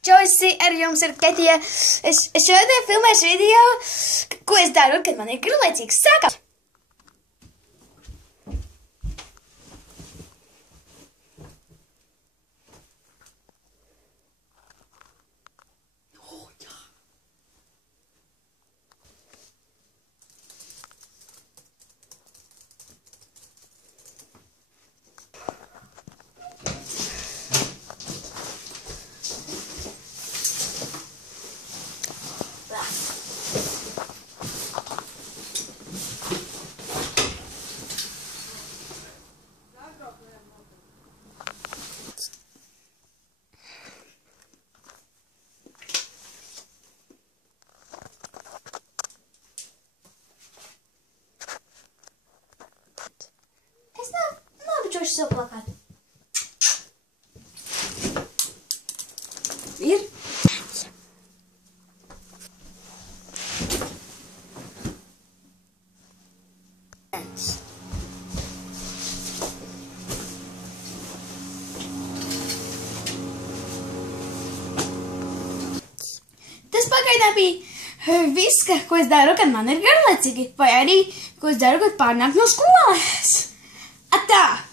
Čausi, ar jums ir Ketija. Es šodien filmēšu video, ko es daru, kad man ir garlaicīgs. Sākam! Nobučošu savu plakātu. Ir? Tas pagaidām bija viss, ko es daru, kad man ir garlaicīgi, vai arī, ko es daru, kad pārnāk no skolas. Atā!